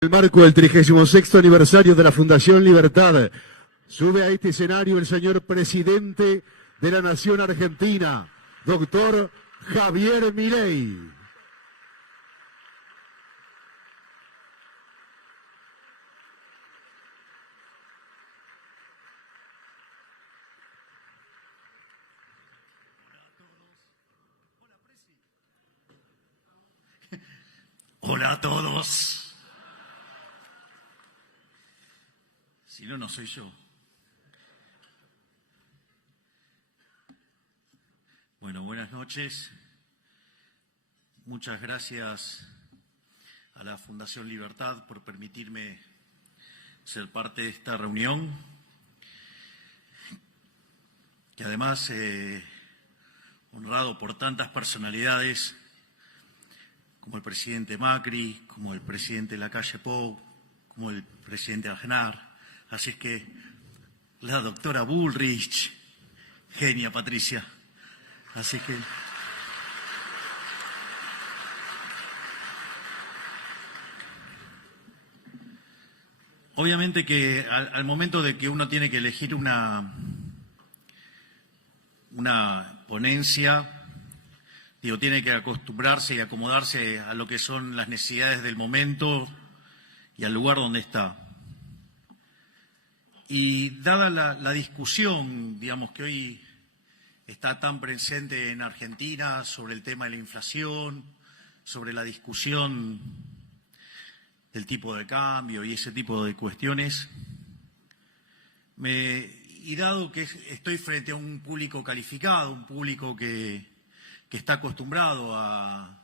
En el marco del 36º aniversario de la Fundación Libertad, sube a este escenario el señor presidente de la Nación Argentina, doctor Javier Milei. Hola a todos. Si no, no soy yo. Bueno, buenas noches. Muchas gracias a la Fundación Libertad por permitirme ser parte de esta reunión, que además, honrado por tantas personalidades, como el presidente Macri, como el presidente Lacalle Pou, como el presidente Aznar. Así es que la doctora Bullrich, genia Patricia. Así que obviamente que al momento de que uno tiene que elegir una ponencia, tiene que acostumbrarse y acomodarse a lo que son las necesidades del momento y al lugar donde está. Y dada la discusión, que hoy está tan presente en Argentina sobre el tema de la inflación, sobre la discusión del tipo de cambio y ese tipo de cuestiones, y dado que estoy frente a un público calificado, un público que está acostumbrado a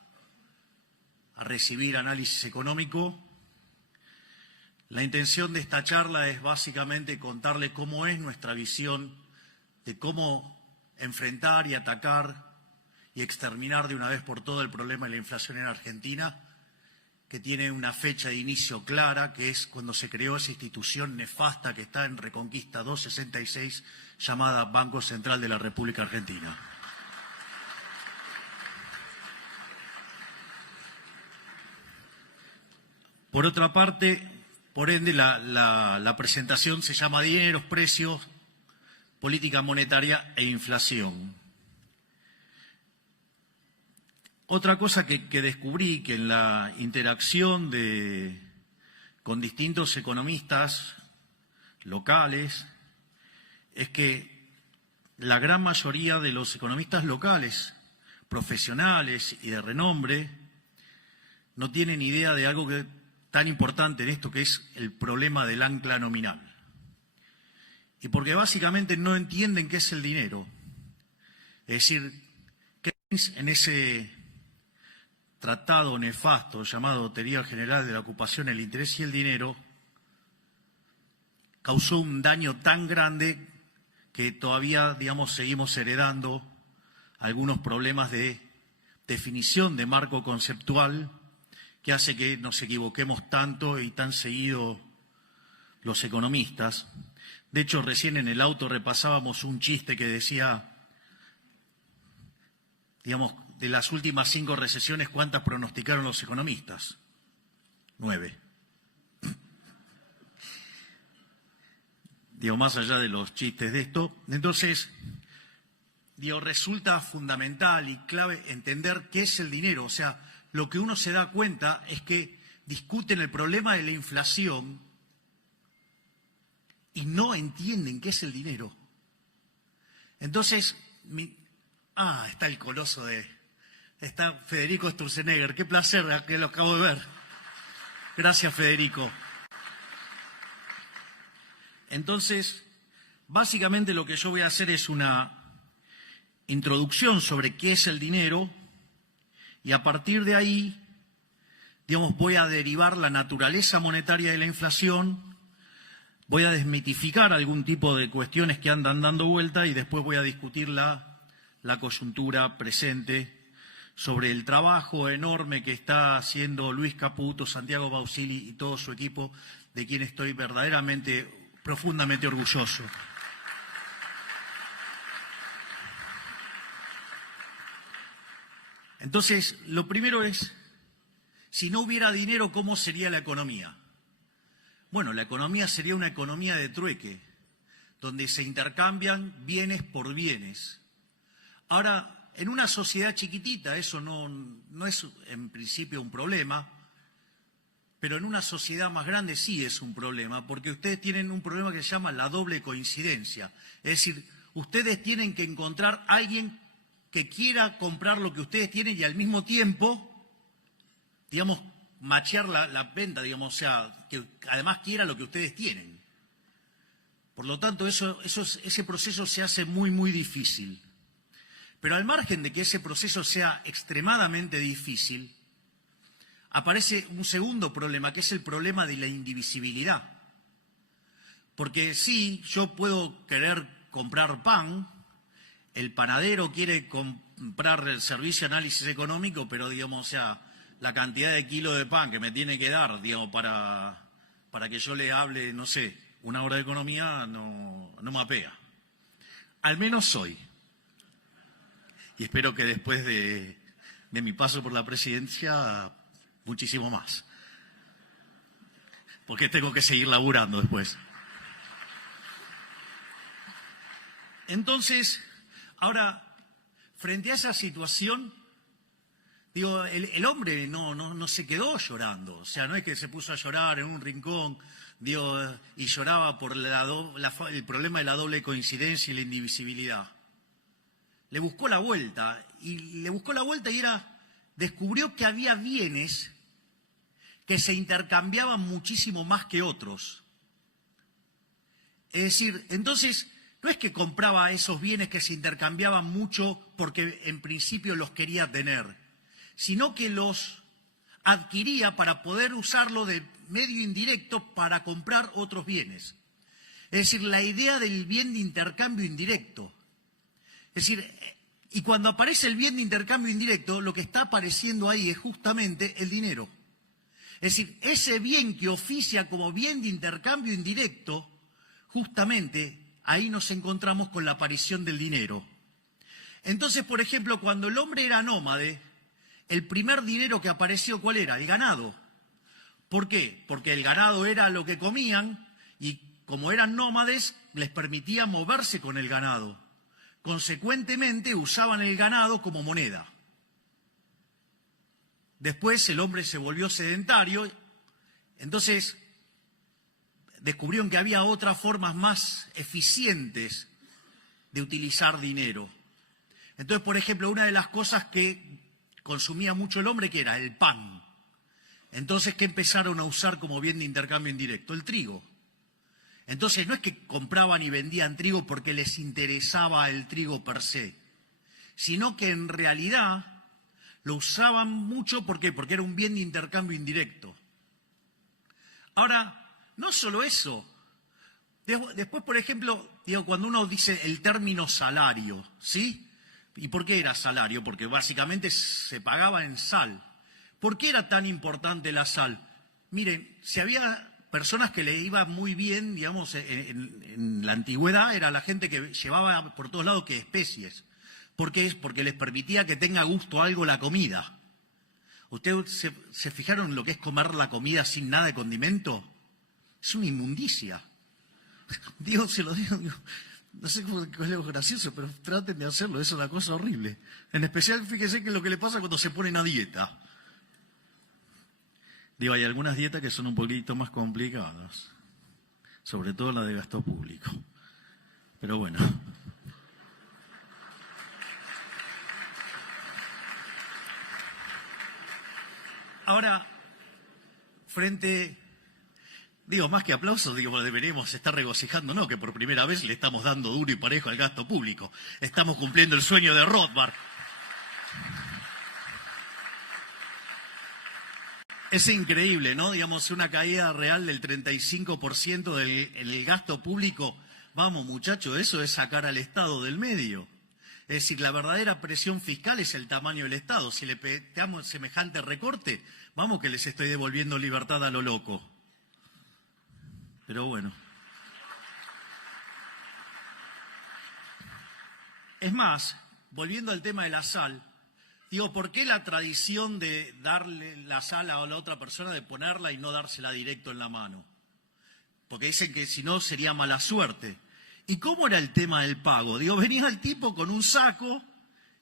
recibir análisis económico, la intención de esta charla es básicamente contarle cómo es nuestra visión de cómo enfrentar y atacar y exterminar de una vez por todas el problema de la inflación en Argentina, que tiene una fecha de inicio clara, que es cuando se creó esa institución nefasta que está en Reconquista 266, llamada Banco Central de la República Argentina. Por otra parte, por ende, la presentación se llama Dineros, Precios, Política Monetaria e Inflación. Otra cosa que descubrí, que en la interacción con distintos economistas locales, es que la gran mayoría de los economistas locales, profesionales y de renombre, no tienen idea de algo tan importante en esto, que es el problema del ancla nominal. Y porque básicamente no entienden qué es el dinero. Es decir, Keynes, en ese tratado nefasto llamado Teoría General de la Ocupación, el Interés y el Dinero, causó un daño tan grande que todavía, seguimos heredando algunos problemas de definición de marco conceptual, que hace que nos equivoquemos tanto y tan seguido los economistas. De hecho, recién en el auto repasábamos un chiste que decía, de las últimas 5 recesiones, ¿cuántas pronosticaron los economistas? 9. Más allá de los chistes de esto. Entonces, resulta fundamental y clave entender qué es el dinero. O sea, lo que uno se da cuenta es que discuten el problema de la inflación y no entienden qué es el dinero. Entonces, está el coloso está Federico Sturzenegger. Qué placer, que lo acabo de ver. Gracias, Federico. Entonces, básicamente lo que yo voy a hacer es una introducción sobre qué es el dinero, y a partir de ahí, voy a derivar la naturaleza monetaria de la inflación, voy a desmitificar algún tipo de cuestiones que andan dando vuelta y después voy a discutir la coyuntura presente sobre el trabajo enorme que está haciendo Luis Caputo, Santiago Bausili y todo su equipo, de quien estoy verdaderamente, profundamente orgulloso. Entonces, lo primero es, si no hubiera dinero, ¿cómo sería la economía? Bueno, la economía sería una economía de trueque, donde se intercambian bienes por bienes. Ahora, en una sociedad chiquitita eso no es en principio un problema, pero en una sociedad más grande sí es un problema, porque ustedes tienen un problema que se llama la doble coincidencia. Es decir, ustedes tienen que encontrar a alguien que quiera comprar lo que ustedes tienen y al mismo tiempo, digamos, machear la venta, digamos, o sea, que además quiera lo que ustedes tienen. Por lo tanto, ese proceso se hace muy, muy difícil. Pero al margen de que ese proceso sea extremadamente difícil, aparece un segundo problema, que es el problema de la indivisibilidad. Porque sí, yo puedo querer comprar pan, el panadero quiere comprar el servicio de análisis económico, pero, digamos, o sea, la cantidad de kilos de pan que me tiene que dar, digamos, para que yo le hable, no sé, una hora de economía, no me apega. Al menos hoy. Y espero que después de mi paso por la presidencia, muchísimo más. Porque tengo que seguir laburando después. Entonces, ahora, frente a esa situación, digo, el hombre no se quedó llorando. O sea, no es que se puso a llorar en un rincón, digo, y lloraba por el problema de la doble coincidencia y la indivisibilidad. Le buscó la vuelta y descubrió que había bienes que se intercambiaban muchísimo más que otros. Es decir, entonces, no es que compraba esos bienes que se intercambiaban mucho porque en principio los quería tener, sino que los adquiría para poder usarlo de medio indirecto para comprar otros bienes. Es decir, la idea del bien de intercambio indirecto. Es decir, y cuando aparece el bien de intercambio indirecto, lo que está apareciendo ahí es justamente el dinero. Es decir, ese bien que oficia como bien de intercambio indirecto, justamente ahí nos encontramos con la aparición del dinero. Entonces, por ejemplo, cuando el hombre era nómade, el primer dinero que apareció, ¿cuál era? El ganado. ¿Por qué? Porque el ganado era lo que comían y como eran nómades, les permitía moverse con el ganado. Consecuentemente, usaban el ganado como moneda. Después el hombre se volvió sedentario, entonces descubrieron que había otras formas más eficientes de utilizar dinero. Entonces, por ejemplo, una de las cosas que consumía mucho el hombre, que era el pan. Entonces, ¿qué empezaron a usar como bien de intercambio indirecto? El trigo. Entonces, no es que compraban y vendían trigo porque les interesaba el trigo per se, sino que en realidad lo usaban mucho, ¿por qué? Porque era un bien de intercambio indirecto. Ahora, no solo eso. Después, por ejemplo, digo, cuando uno dice el término salario, ¿sí? ¿Y por qué era salario? Porque básicamente se pagaba en sal. ¿Por qué era tan importante la sal? Miren, si había personas que le iba muy bien, digamos, en la antigüedad, era la gente que llevaba por todos lados que especies. ¿Por qué? Porque les permitía que tenga gusto algo la comida. ¿Ustedes se fijaron en lo que es comer la comida sin nada de condimento? Es una inmundicia. Digo, se lo digo, no sé cuál es lo gracioso, pero traten de hacerlo, es una cosa horrible. En especial, fíjense que es lo que le pasa cuando se ponen a dieta. Digo, hay algunas dietas que son un poquito más complicadas, sobre todo la de gasto público. Pero bueno. Ahora, más que aplausos, deberíamos estar regocijándonos que por primera vez le estamos dando duro y parejo al gasto público. Estamos cumpliendo el sueño de Rothbard. Es increíble, ¿no? Digamos, una caída real del 35% en el gasto público. Vamos, muchachos, eso es sacar al Estado del medio. Es decir, la verdadera presión fiscal es el tamaño del Estado. Si le pegamos semejante recorte, vamos que les estoy devolviendo libertad a lo loco. Pero bueno. Es más, volviendo al tema de la sal, digo, ¿por qué la tradición de darle la sal a la otra persona, de ponerla y no dársela directo en la mano? porque dicen que si no sería mala suerte. ¿Y cómo era el tema del pago? Digo, venía el tipo con un saco,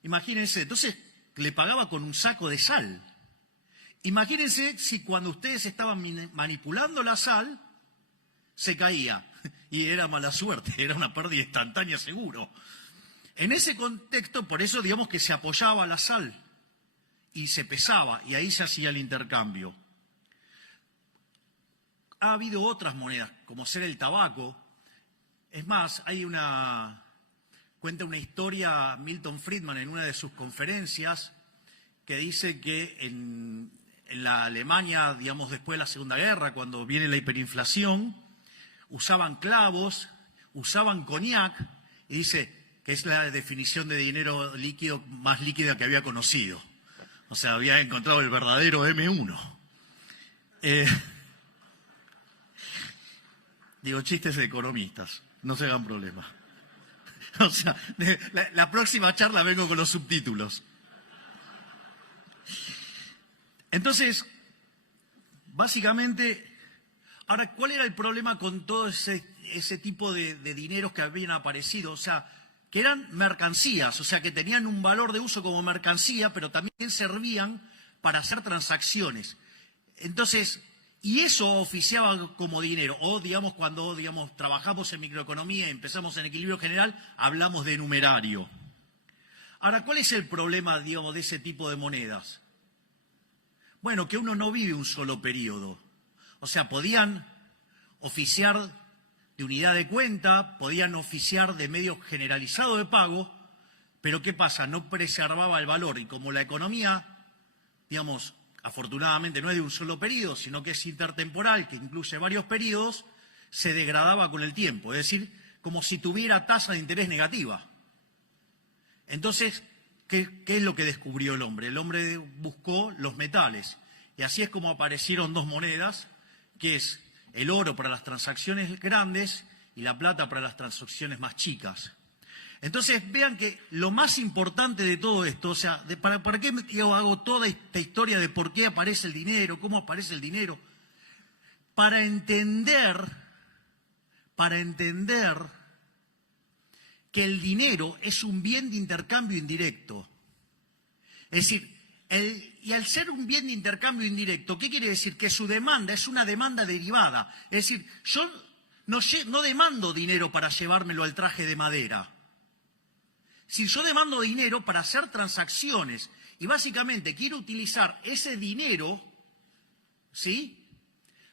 imagínense, entonces le pagaba con un saco de sal. Imagínense si cuando ustedes estaban manipulando la sal, se caía. Y era mala suerte, era una pérdida instantánea seguro. En ese contexto, por eso digamos que se apoyaba la sal y se pesaba, y ahí se hacía el intercambio. Ha habido otras monedas, como ser el tabaco. Es más, cuenta una historia Milton Friedman en una de sus conferencias que dice que en la Alemania, digamos, después de la Segunda Guerra, cuando viene la hiperinflación, usaban clavos, usaban coñac, y dice que es la definición de dinero líquido más líquida que había conocido. O sea, había encontrado el verdadero M1. Digo, chistes de economistas, no se hagan problema. O sea, la próxima charla vengo con los subtítulos. Entonces, básicamente, ahora, ¿cuál era el problema con todo ese tipo de dineros que habían aparecido? O sea, que eran mercancías, o sea, que tenían un valor de uso como mercancía, pero también servían para hacer transacciones. Entonces, y eso oficiaba como dinero. O, digamos, cuando trabajamos en microeconomía y empezamos en equilibrio general, hablamos de numerario. Ahora, ¿cuál es el problema, digamos, de ese tipo de monedas? Bueno, que uno no vive un solo periodo. O sea, podían oficiar de unidad de cuenta, podían oficiar de medio generalizado de pago, pero ¿qué pasa? No preservaba el valor. Y como la economía, digamos, afortunadamente no es de un solo periodo, sino que es intertemporal, que incluye varios periodos, se degradaba con el tiempo. Es decir, como si tuviera tasa de interés negativa. Entonces, ¿qué es lo que descubrió el hombre? El hombre buscó los metales. Y así es como aparecieron dos monedas, que es el oro para las transacciones grandes y la plata para las transacciones más chicas. Entonces, vean que lo más importante de todo esto, o sea, ¿para qué yo hago toda esta historia de por qué aparece el dinero, cómo aparece el dinero? Para entender que el dinero es un bien de intercambio indirecto. Es decir, y al ser un bien de intercambio indirecto, ¿qué quiere decir? Que su demanda es una demanda derivada. Es decir, yo no demando dinero para llevármelo al traje de madera. Si yo demando dinero para hacer transacciones y básicamente quiero utilizar ese dinero, ¿sí?,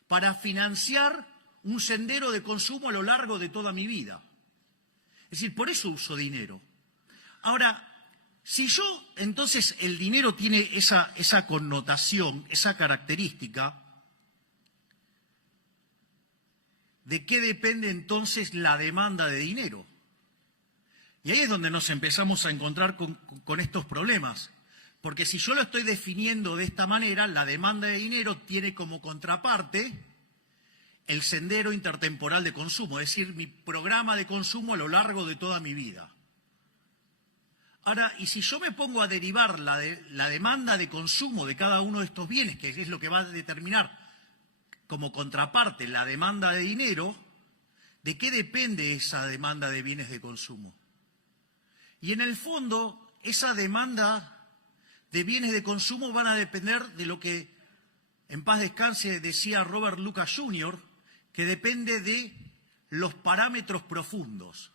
para financiar un sendero de consumo a lo largo de toda mi vida. Es decir, por eso uso dinero. Ahora, si yo, entonces, el dinero tiene esa connotación, esa característica, ¿de qué depende entonces la demanda de dinero? Y ahí es donde nos empezamos a encontrar con estos problemas. Porque si yo lo estoy definiendo de esta manera, la demanda de dinero tiene como contraparte el sendero intertemporal de consumo, es decir, mi programa de consumo a lo largo de toda mi vida. Ahora, y si yo me pongo a derivar la demanda de consumo de cada uno de estos bienes, que es lo que va a determinar como contraparte la demanda de dinero, ¿de qué depende esa demanda de bienes de consumo? Y en el fondo, esa demanda de bienes de consumo van a depender de lo que, en paz descanse, decía Robert Lucas Jr., que depende de los parámetros profundos.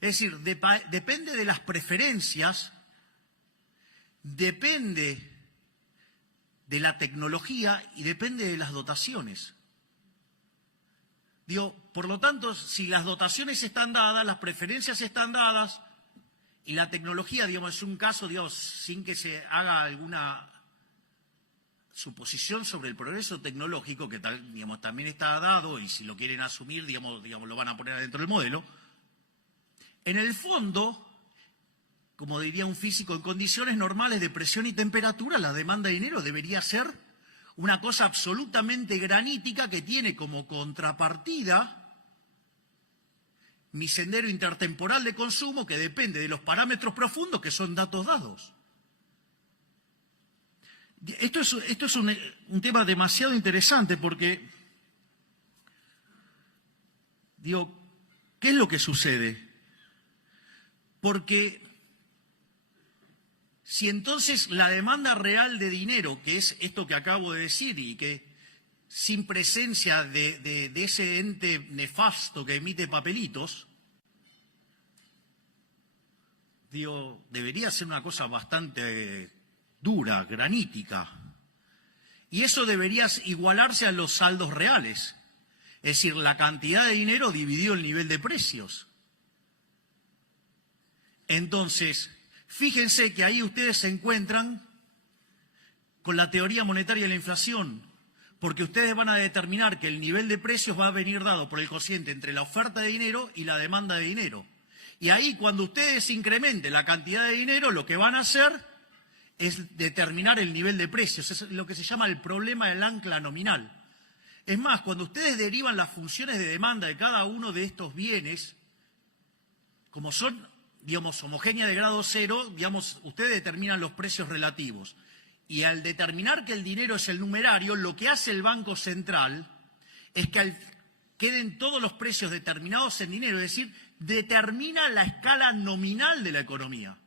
Es decir, depende de las preferencias, depende de la tecnología y depende de las dotaciones. Digo, por lo tanto, si las dotaciones están dadas, las preferencias están dadas y la tecnología, digamos, es un caso, digamos, sin que se haga alguna suposición sobre el progreso tecnológico, que tal, digamos, también está dado y si lo quieren asumir, digamos, lo van a poner adentro del modelo. En el fondo, como diría un físico, en condiciones normales de presión y temperatura, la demanda de dinero debería ser una cosa absolutamente granítica que tiene como contrapartida mi sendero intertemporal de consumo que depende de los parámetros profundos que son datos dados. Esto es un tema demasiado interesante porque Digo, ¿qué es lo que sucede? Porque si entonces la demanda real de dinero, que es esto que acabo de decir y que sin presencia de ese ente nefasto que emite papelitos, digo, debería ser una cosa bastante dura, granítica. Y eso debería igualarse a los saldos reales. Es decir, la cantidad de dinero dividido el nivel de precios. Entonces, fíjense que ahí ustedes se encuentran con la teoría monetaria de la inflación, porque ustedes van a determinar que el nivel de precios va a venir dado por el cociente entre la oferta de dinero y la demanda de dinero. Y ahí, cuando ustedes incrementen la cantidad de dinero, lo que van a hacer es determinar el nivel de precios. Es lo que se llama el problema del ancla nominal. Es más, cuando ustedes derivan las funciones de demanda de cada uno de estos bienes, como son, digamos, homogéneas de grado cero, digamos, ustedes determinan los precios relativos. Y al determinar que el dinero es el numerario, lo que hace el Banco Central es que queden todos los precios determinados en dinero, es decir, determina la escala nominal de la economía.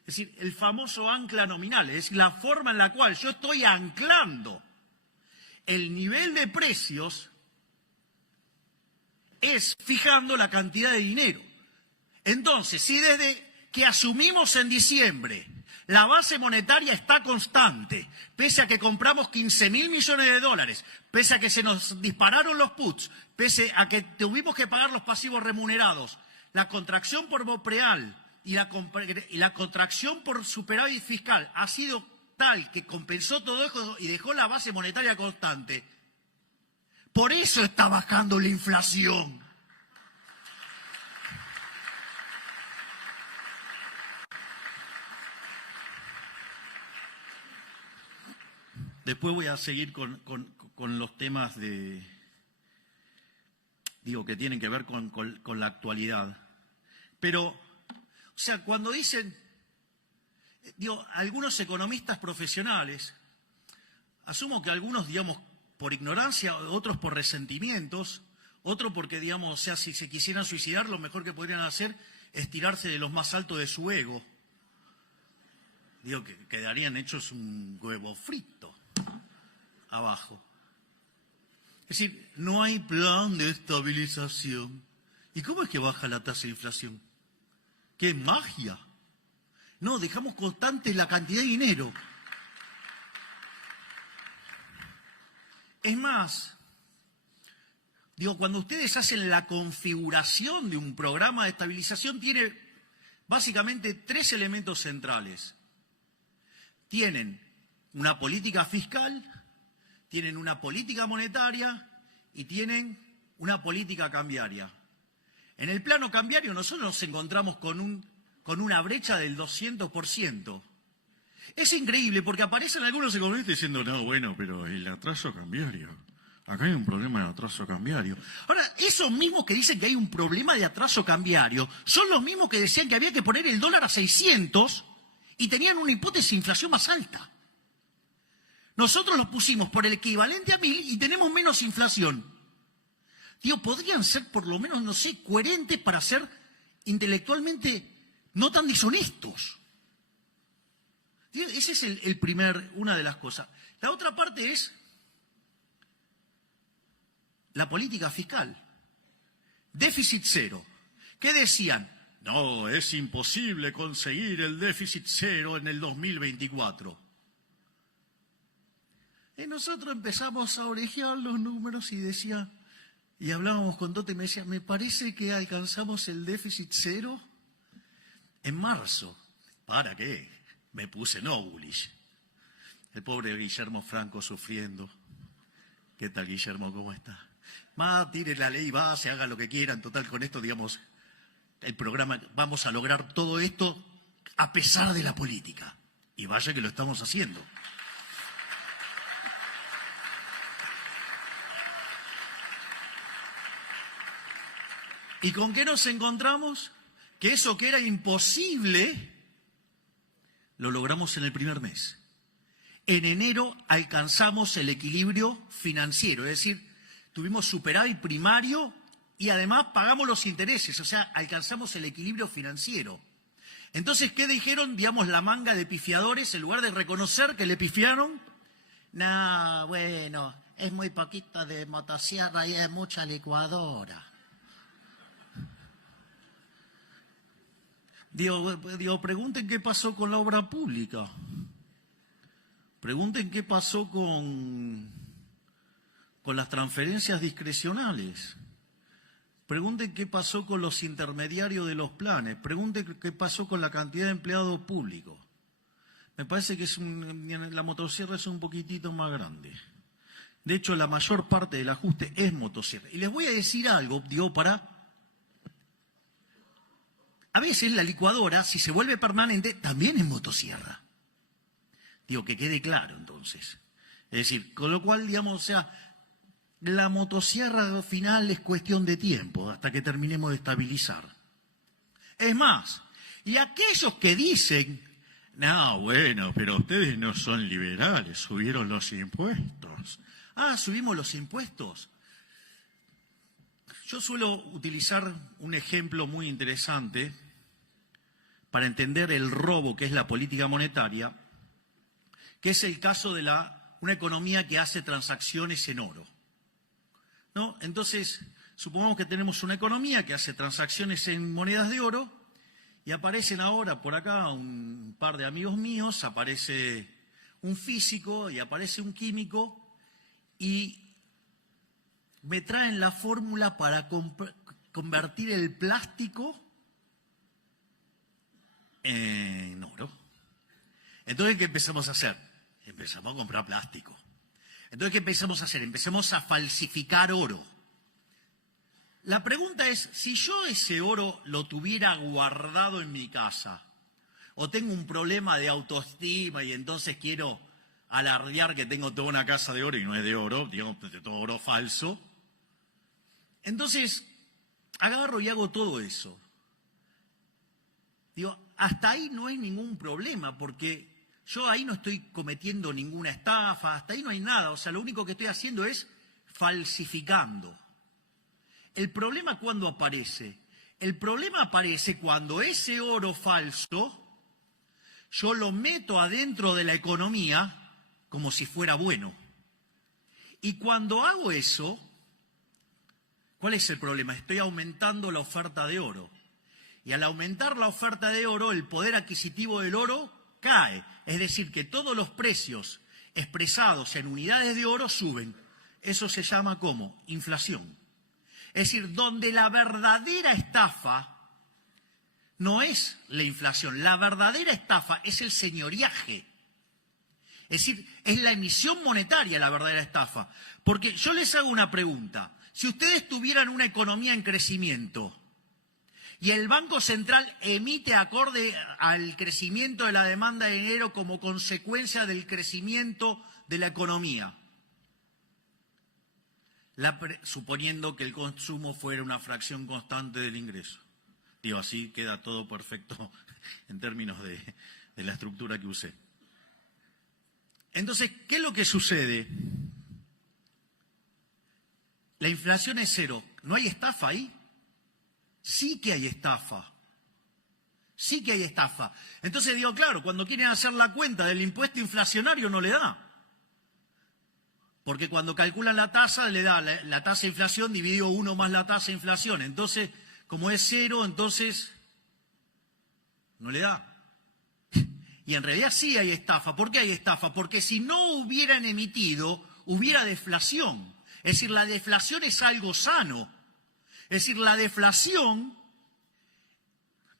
Es decir, el famoso ancla nominal, es decir, la forma en la cual yo estoy anclando el nivel de precios es fijando la cantidad de dinero. Entonces, si desde que asumimos en diciembre la base monetaria está constante, pese a que compramos 15.000 millones de dólares, pese a que se nos dispararon los puts, pese a que tuvimos que pagar los pasivos remunerados, la contracción por BOPREAL y la contracción por superávit fiscal ha sido tal que compensó todo eso y dejó la base monetaria constante. Por eso está bajando la inflación. Después voy a seguir con los temas que tienen que ver con la actualidad. Pero, o sea, cuando dicen, algunos economistas profesionales, asumo que algunos, digamos, por ignorancia, otros por resentimientos, otros porque, digamos, o sea, si se quisieran suicidar, lo mejor que podrían hacer es tirarse de los más altos de su ego. Que quedarían hechos un huevo frito abajo. Es decir, no hay plan de estabilización. ¿Y cómo es que baja la tasa de inflación? ¡Qué magia! No, dejamos constante la cantidad de dinero. Es más, cuando ustedes hacen la configuración de un programa de estabilización, tiene básicamente 3 elementos centrales. Tienen una política fiscal, tienen una política monetaria y tienen una política cambiaria. En el plano cambiario nosotros nos encontramos con una brecha del 200%. Es increíble porque aparecen algunos economistas diciendo, no, bueno, pero el atraso cambiario. Acá hay un problema de atraso cambiario. Ahora, esos mismos que dicen que hay un problema de atraso cambiario son los mismos que decían que había que poner el dólar a 600 y tenían una hipótesis de inflación más alta. Nosotros lo pusimos por el equivalente a 1000 y tenemos menos inflación. Podrían ser por lo menos, no sé, coherentes para ser intelectualmente no tan deshonestos. Ese es una de las cosas. La otra parte es la política fiscal. Déficit cero. ¿Qué decían? No, es imposible conseguir el déficit cero en el 2024. Y nosotros empezamos a orejear los números y hablábamos con Tote y me decía, me parece que alcanzamos el déficit cero en marzo. ¿Para qué? Me puse no bullish. El pobre Guillermo Franco sufriendo. ¿Qué tal, Guillermo? ¿Cómo está? Tire la ley base, haga lo que quieran. Total, con esto, el programa, vamos a lograr todo esto a pesar de la política. Y vaya que lo estamos haciendo. ¿Y con qué nos encontramos? Que eso que era imposible, lo logramos en el primer mes. En enero alcanzamos el equilibrio financiero, es decir, tuvimos superávit primario y además pagamos los intereses, o sea, alcanzamos el equilibrio financiero. Entonces, ¿qué dijeron, digamos, la manga de pifiadores? En lugar de reconocer que le pifiaron, no, bueno, es muy poquito de motosierra y es mucha licuadora. Digo, pregunten qué pasó con la obra pública. Pregunten qué pasó con las transferencias discrecionales. Pregunten qué pasó con los intermediarios de los planes. Pregunten qué pasó con la cantidad de empleados públicos. Me parece que la motosierra es un poquitito más grande. De hecho, la mayor parte del ajuste es motosierra. Y les voy a decir algo, a veces la licuadora, si se vuelve permanente, también es motosierra. Que quede claro entonces. Es decir, con lo cual, la motosierra final es cuestión de tiempo, hasta que terminemos de estabilizar. Es más, y aquellos que dicen, no, bueno, pero ustedes no son liberales, subieron los impuestos. Ah, ¿subimos los impuestos? Yo suelo utilizar un ejemplo muy interesante para entender el robo que es la política monetaria, que es el caso de una economía que hace transacciones en oro, ¿no? Entonces, supongamos que tenemos una economía que hace transacciones en monedas de oro y aparecen ahora por acá un par de amigos míos, aparece un físico y aparece un químico y me traen la fórmula para convertir el plástico en oro. Entonces, ¿qué empezamos a hacer? Empezamos a comprar plástico. Entonces, ¿qué empezamos a hacer? Empezamos a falsificar oro. La pregunta es, si yo ese oro lo tuviera guardado en mi casa, o tengo un problema de autoestima y entonces quiero alardear que tengo toda una casa de oro y no es de oro, digamos, de todo oro falso, entonces agarro y hago todo eso. Hasta ahí no hay ningún problema, porque yo ahí no estoy cometiendo ninguna estafa, hasta ahí no hay nada, o sea, lo único que estoy haciendo es falsificando. ¿El problema cuándo aparece? El problema aparece cuando ese oro falso yo lo meto adentro de la economía como si fuera bueno. Y cuando hago eso, ¿cuál es el problema? Estoy aumentando la oferta de oro. Y al aumentar la oferta de oro, el poder adquisitivo del oro cae. Es decir, que todos los precios expresados en unidades de oro suben. Eso se llama ¿cómo? Inflación. Es decir, donde la verdadera estafa no es la inflación, la verdadera estafa es el señoriaje. Es decir, es la emisión monetaria la verdadera estafa. Porque yo les hago una pregunta. Si ustedes tuvieran una economía en crecimiento y el Banco Central emite acorde al crecimiento de la demanda de dinero como consecuencia del crecimiento de la economía, suponiendo que el consumo fuera una fracción constante del ingreso. Así queda todo perfecto en términos de la estructura que usé. Entonces, ¿qué es lo que sucede? La inflación es cero. ¿No hay estafa ahí? Sí que hay estafa. Sí que hay estafa. Entonces claro, cuando quieren hacer la cuenta del impuesto inflacionario no le da. Porque cuando calculan la tasa, le da la tasa de inflación dividido 1 más la tasa de inflación. Entonces, como es cero, entonces no le da. Y en realidad sí hay estafa. ¿Por qué hay estafa? Porque si no hubieran emitido, hubiera deflación. Es decir, la deflación es algo sano. Es decir, la deflación,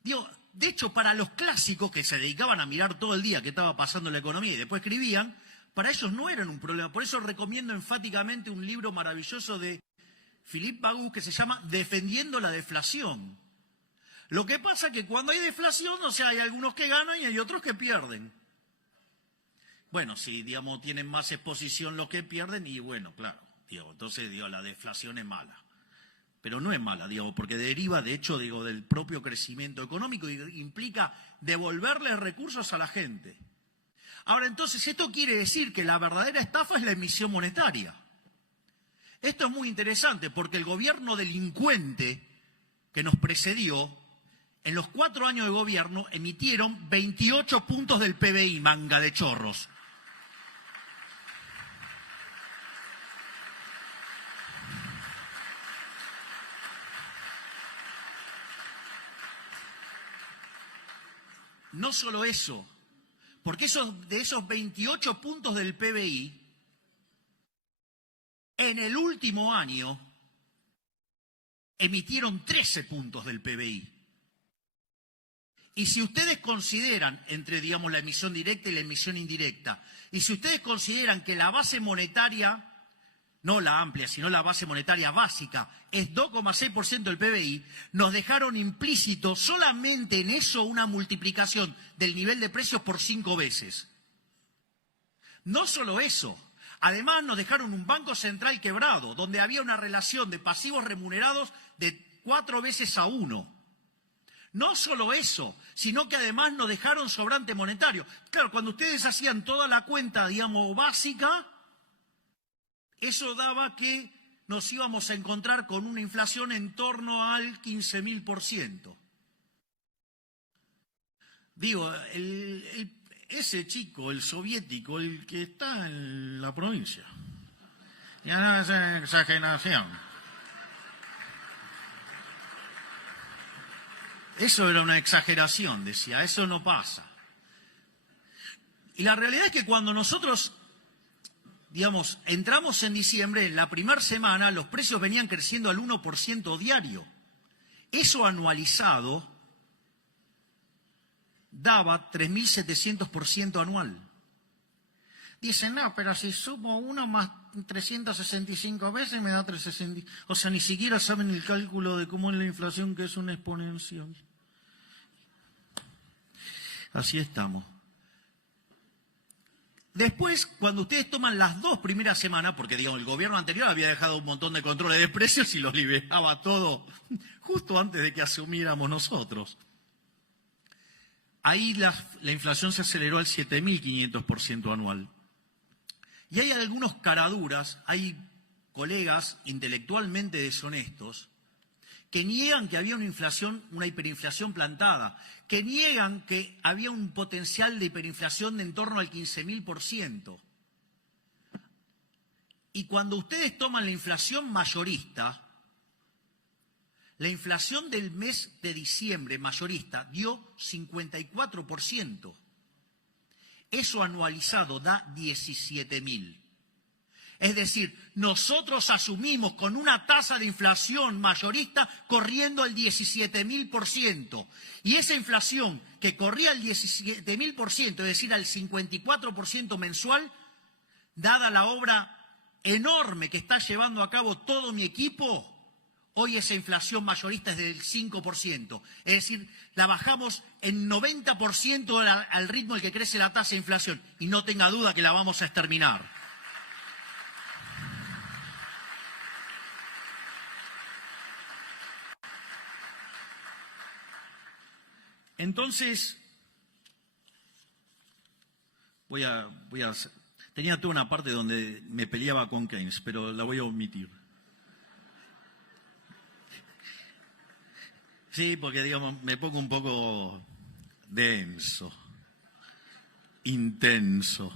de hecho, para los clásicos que se dedicaban a mirar todo el día qué estaba pasando en la economía y después escribían, para ellos no eran un problema. Por eso recomiendo enfáticamente un libro maravilloso de Philippe Bagu que se llama Defendiendo la deflación. Lo que pasa es que cuando hay deflación, hay algunos que ganan y hay otros que pierden. Bueno, si, tienen más exposición los que pierden y bueno, claro, entonces, la deflación es mala. Pero no es mala, porque deriva, de hecho, del propio crecimiento económico y implica devolverle recursos a la gente. Ahora, entonces, esto quiere decir que la verdadera estafa es la emisión monetaria. Esto es muy interesante porque el gobierno delincuente que nos precedió, en los 4 años de gobierno emitieron 28 puntos del PBI, manga de chorros. No solo eso, porque de esos 28 puntos del PBI, en el último año emitieron 13 puntos del PBI. Y si ustedes consideran, entre, digamos, la emisión directa y la emisión indirecta, y si ustedes consideran que la base monetaria, no la amplia, sino la base monetaria básica, es 2,6% del PBI, nos dejaron implícito solamente en eso una multiplicación del nivel de precios por 5 veces. No solo eso, además nos dejaron un banco central quebrado, donde había una relación de pasivos remunerados de 4 veces a 1. No solo eso, sino que además nos dejaron sobrante monetario. Claro, cuando ustedes hacían toda la cuenta, digamos, básica, eso daba que nos íbamos a encontrar con una inflación en torno al 15.000%. Digo, ese chico, el soviético, el que está en la provincia, ya no es exageración. Eso era una exageración, decía, eso no pasa. Y la realidad es que cuando nosotros, digamos, entramos en diciembre, en la primera semana, los precios venían creciendo al 1% diario. Eso anualizado daba 3.700% anual. Dicen, no, pero si sumo 1 más 365 veces me da 360. O sea, ni siquiera saben el cálculo de cómo es la inflación, que es una exponencial. Así estamos. Después, cuando ustedes toman las 2 primeras semanas, porque digamos, el gobierno anterior había dejado un montón de controles de precios y los liberaba todo justo antes de que asumiéramos nosotros. Ahí la inflación se aceleró al 7.500% anual. Y hay algunos caraduras, hay colegas intelectualmente deshonestos que niegan que había una hiperinflación plantada, que niegan que había un potencial de hiperinflación de en torno al 15.000%. Y cuando ustedes toman la inflación mayorista, la inflación del mes de diciembre mayorista dio 54%. Eso anualizado da 17.000. Es decir, nosotros asumimos con una tasa de inflación mayorista corriendo el 17.000%. Y esa inflación que corría el 17.000%, es decir, al 54% mensual, dada la obra enorme que está llevando a cabo todo mi equipo, hoy esa inflación mayorista es del 5%. Es decir, la bajamos en 90% al ritmo al que crece la tasa de inflación. Y no tenga duda que la vamos a exterminar. Entonces, tenía toda una parte donde me peleaba con Keynes, pero la voy a omitir. Sí, porque digamos, me pongo un poco denso, intenso,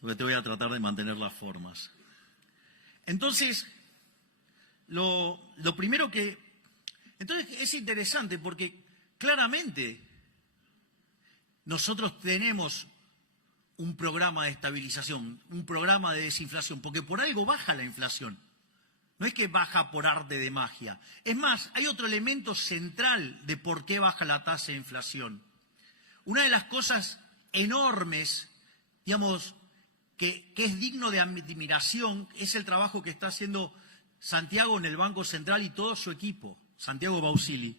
porque te voy a tratar de mantener las formas. Entonces, lo primero que... Entonces es interesante porque claramente nosotros tenemos un programa de estabilización, un programa de desinflación, porque por algo baja la inflación. No es que baja por arte de magia. Es más, hay otro elemento central de por qué baja la tasa de inflación. Una de las cosas enormes, digamos, que es digno de admiración, es el trabajo que está haciendo Santiago en el Banco Central y todo su equipo, Santiago Bausili.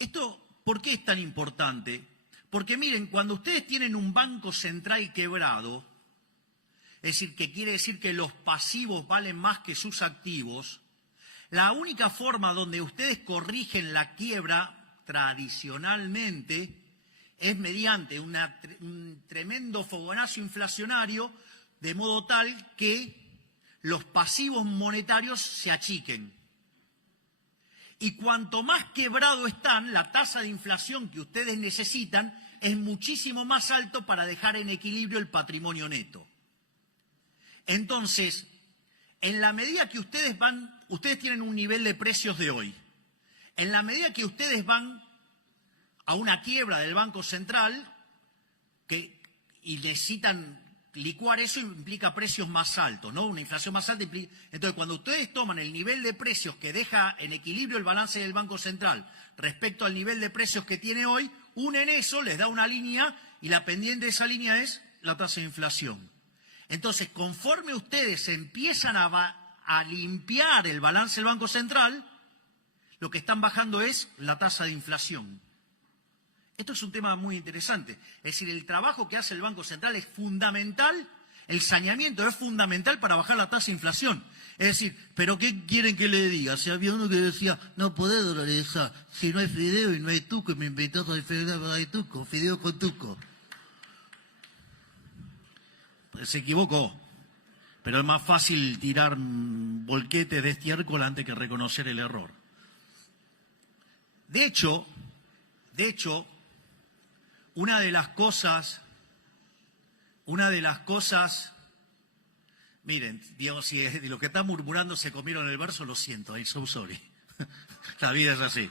¿Esto por qué es tan importante? Porque miren, cuando ustedes tienen un banco central quebrado, es decir, que quiere decir que los pasivos valen más que sus activos, la única forma donde ustedes corrigen la quiebra tradicionalmente es mediante un tremendo fogonazo inflacionario de modo tal que los pasivos monetarios se achiquen. Y cuanto más quebrado están, la tasa de inflación que ustedes necesitan es muchísimo más alto para dejar en equilibrio el patrimonio neto. Entonces, en la medida que ustedes tienen un nivel de precios de hoy, en la medida que ustedes van a una quiebra del Banco Central y necesitan licuar eso, implica precios más altos, ¿no? Una inflación más alta implica... Entonces, cuando ustedes toman el nivel de precios que deja en equilibrio el balance del Banco Central respecto al nivel de precios que tiene hoy, unen eso, les da una línea y la pendiente de esa línea es la tasa de inflación. Entonces, conforme ustedes empiezan a limpiar el balance del Banco Central, lo que están bajando es la tasa de inflación. Esto es un tema muy interesante. Es decir, el trabajo que hace el Banco Central es fundamental, el saneamiento es fundamental para bajar la tasa de inflación. Es decir, ¿pero qué quieren que le diga? Si había uno que decía, no podés dolarizar, si no hay fideo y no hay tuco, y me invitó a fideo hay tuco, fideo con tuco. Pues se equivocó, pero es más fácil tirar volquete de estiércol antes que reconocer el error. De hecho, una de las cosas, miren, digamos, si de lo que están murmurando se comieron el verso, lo siento, I'm so sorry. La vida es así.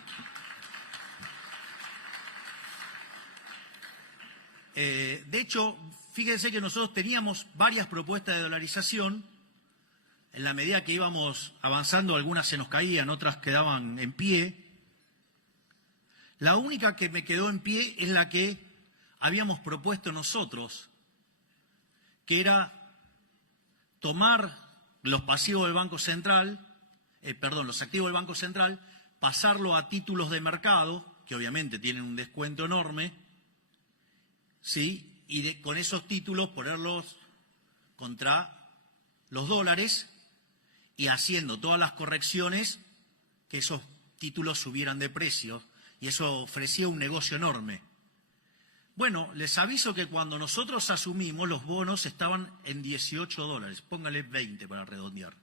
De hecho, fíjense que nosotros teníamos varias propuestas de dolarización. En la medida que íbamos avanzando, algunas se nos caían, otras quedaban en pie. La única que me quedó en pie es la que habíamos propuesto nosotros, que era tomar los pasivos del Banco Central, los activos del Banco Central, pasarlo a títulos de mercado, que obviamente tienen un descuento enorme, ¿sí? Y con esos títulos ponerlos contra los dólares y haciendo todas las correcciones que esos títulos subieran de precio, y eso ofrecía un negocio enorme. Bueno, les aviso que cuando nosotros asumimos, los bonos estaban en $18, póngale 20 para redondear.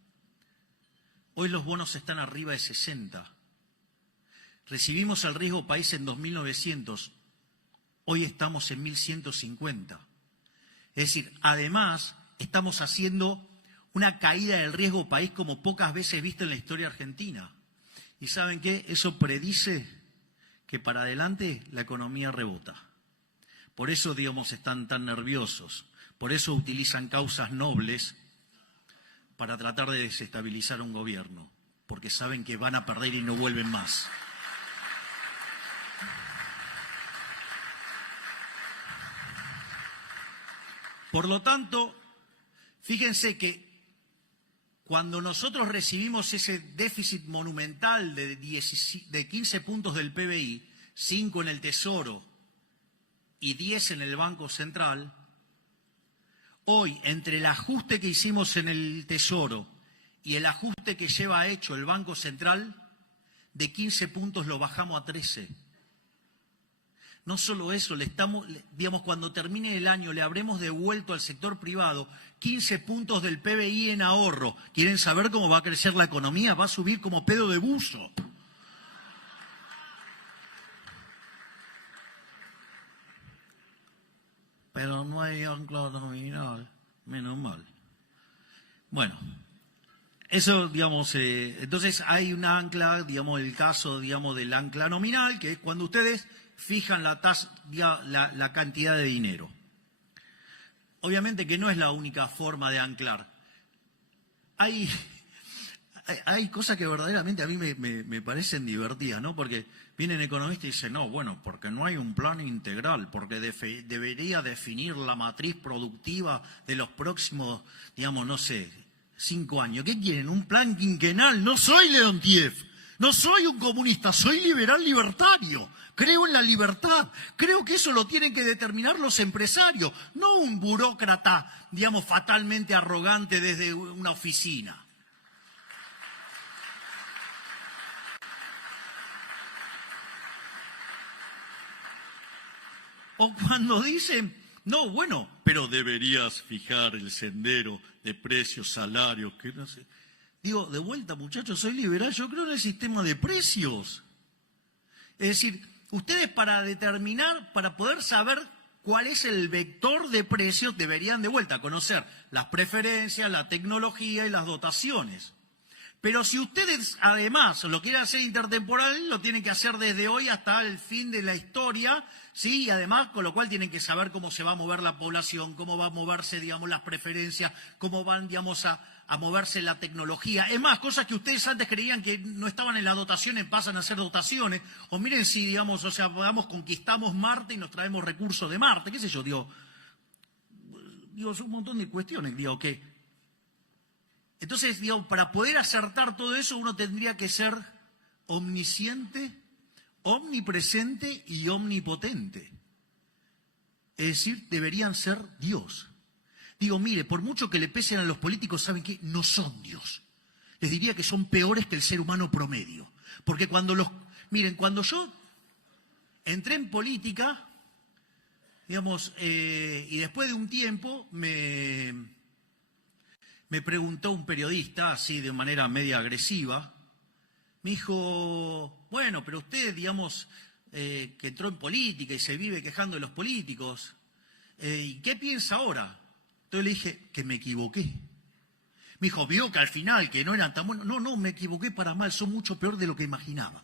Hoy los bonos están arriba de 60. Recibimos el riesgo país en 2.900. Hoy estamos en 1.150. Es decir, además, estamos haciendo una caída del riesgo país como pocas veces visto en la historia argentina. ¿Y saben qué? Eso predice que para adelante la economía rebota. Por eso, digamos, están tan nerviosos. Por eso utilizan causas nobles para tratar de desestabilizar un gobierno. Porque saben que van a perder y no vuelven más. Por lo tanto, fíjense que cuando nosotros recibimos ese déficit monumental de 15 puntos del PBI, 5 en el Tesoro y 10 en el Banco Central, hoy, entre el ajuste que hicimos en el Tesoro y el ajuste que lleva hecho el Banco Central, de 15 puntos lo bajamos a 13. No solo eso, digamos, cuando termine el año le habremos devuelto al sector privado 15 puntos del PBI en ahorro. ¿Quieren saber cómo va a crecer la economía? Va a subir como pedo de buzo. Pero no hay ancla nominal, menos mal. Bueno, eso, digamos, entonces hay un ancla, digamos, el caso, digamos, del ancla nominal, que es cuando ustedes fijan la cantidad de dinero. Obviamente que no es la única forma de anclar. Hay cosas que verdaderamente a mí me parecen divertidas, ¿no? Porque vienen economistas y dicen, no, bueno, porque no hay un plan integral, porque debería definir la matriz productiva de los próximos, digamos, no sé, 5 años. ¿Qué quieren? ¿Un plan quinquenal? No soy Leontiev, no soy un comunista, soy liberal libertario. Creo en la libertad. Creo que eso lo tienen que determinar los empresarios, no un burócrata, digamos, fatalmente arrogante desde una oficina. O cuando dicen, No, bueno, pero deberías fijar el sendero de precios, salarios, que no sé. Digo, de vuelta, muchachos, soy liberal, yo creo en el sistema de precios. Es decir, ustedes para determinar, para poder saber cuál es el vector de precios, deberían de vuelta conocer las preferencias, la tecnología y las dotaciones. Pero si ustedes además lo quieren hacer intertemporal, lo tienen que hacer desde hoy hasta el fin de la historia, ¿sí? Y además, con lo cual tienen que saber cómo se va a mover la población, cómo va a moverse, digamos, las preferencias, cómo van, digamos, a moverse la tecnología. Es más, cosas que ustedes antes creían que no estaban en las dotaciones, pasan a ser dotaciones. O miren si, digamos, o sea, digamos, conquistamos Marte y nos traemos recursos de Marte, qué sé yo, digo, un montón de cuestiones, digo, que... Entonces, digamos, para poder acertar todo eso, uno tendría que ser omnisciente, omnipresente y omnipotente. Es decir, deberían ser Dios. Digo, mire, por mucho que le pesen a los políticos, ¿saben qué? No son Dios. Les diría que son peores que el ser humano promedio. Porque miren, cuando yo entré en política, digamos, y después de un tiempo me preguntó un periodista, así de manera media agresiva, me dijo, bueno, pero usted, digamos, que entró en política y se vive quejando de los políticos, ¿y qué piensa ahora? Entonces le dije, que me equivoqué. Me dijo, vio que al final, que no eran tan buenos. No, me equivoqué para mal, son mucho peor de lo que imaginaba.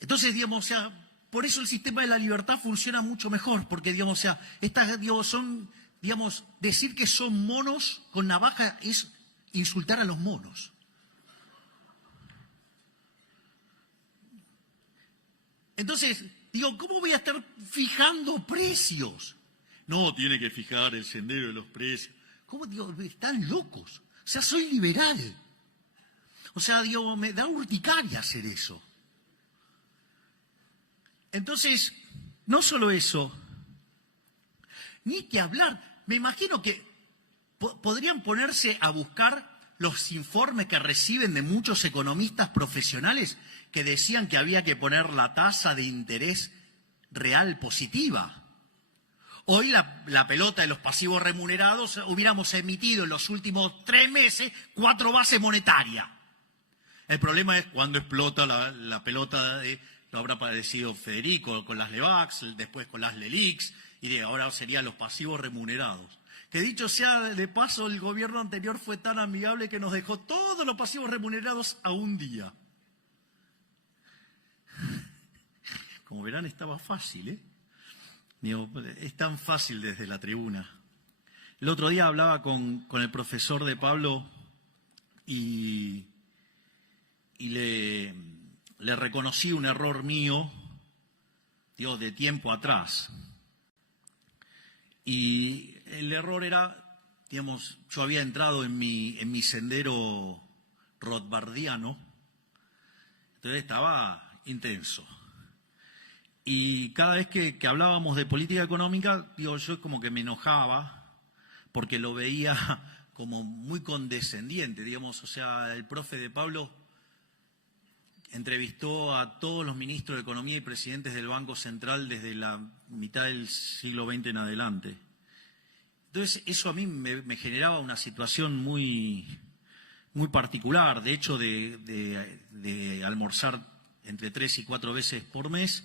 Entonces, digamos, o sea, por eso el sistema de la libertad funciona mucho mejor, porque, digamos, o sea, estas, digamos, decir que son monos con navaja es insultar a los monos. Entonces, digo, ¿cómo voy a estar fijando precios? No, tiene que fijar el sendero de los precios. ¿Cómo? Digo, están locos. O sea, soy liberal. O sea, digo, me da urticaria hacer eso. Entonces, no solo eso, ni que hablar. Me imagino que podrían ponerse a buscar los informes que reciben de muchos economistas profesionales que decían que había que poner la tasa de interés real positiva. Hoy la pelota de los pasivos remunerados, hubiéramos emitido en los últimos 3 meses 4 bases monetarias. El problema es cuando explota la pelota lo habrá padecido Federico con las LEVAX, después con las LELIX, y ahora serían los pasivos remunerados. Que dicho sea de paso, el gobierno anterior fue tan amigable que nos dejó todos los pasivos remunerados a un día. Como verán, estaba fácil, ¿eh? Digo, es tan fácil desde la tribuna. El otro día hablaba con el profesor de Pablo y le reconocí un error mío, digo, de tiempo atrás. Y el error era, digamos, yo había entrado en mi sendero rothbardiano, entonces estaba intenso. Y cada vez que hablábamos de política económica, digo, yo como que me enojaba porque lo veía como muy condescendiente, digamos, o sea, el profe de Pablo entrevistó a todos los ministros de Economía y presidentes del Banco Central desde la mitad del siglo XX en adelante. Entonces, eso a mí me generaba una situación muy particular. De hecho, de almorzar entre 3 y 4 veces por mes,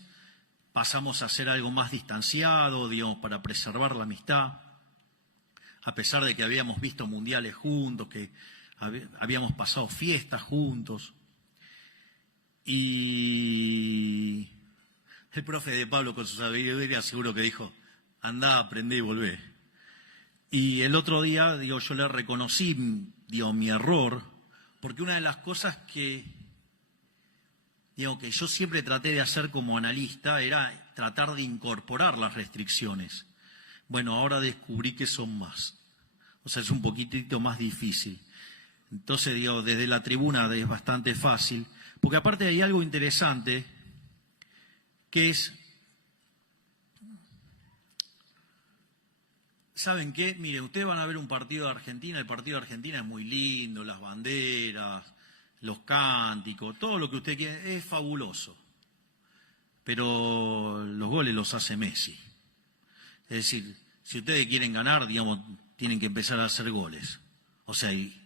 pasamos a hacer algo más distanciado, digamos, para preservar la amistad, a pesar de que habíamos visto mundiales juntos, que habíamos pasado fiestas juntos. Y el profe de Pablo, con su sabiduría, seguro que dijo, andá, aprendé y volvé. Y el otro día, digo, yo le reconocí, digo, mi error, porque una de las cosas que yo siempre traté de hacer como analista era tratar de incorporar las restricciones. Bueno, ahora descubrí que son más. O sea, es un poquitito más difícil. Entonces, digo, desde la tribuna es bastante fácil, porque aparte hay algo interesante, que es, ¿saben qué? Miren, ustedes van a ver un partido de Argentina, el partido de Argentina es muy lindo, las banderas, los cánticos, todo lo que usted quiere, es fabuloso. Pero los goles los hace Messi. Es decir, si ustedes quieren ganar, digamos, tienen que empezar a hacer goles. O sea, y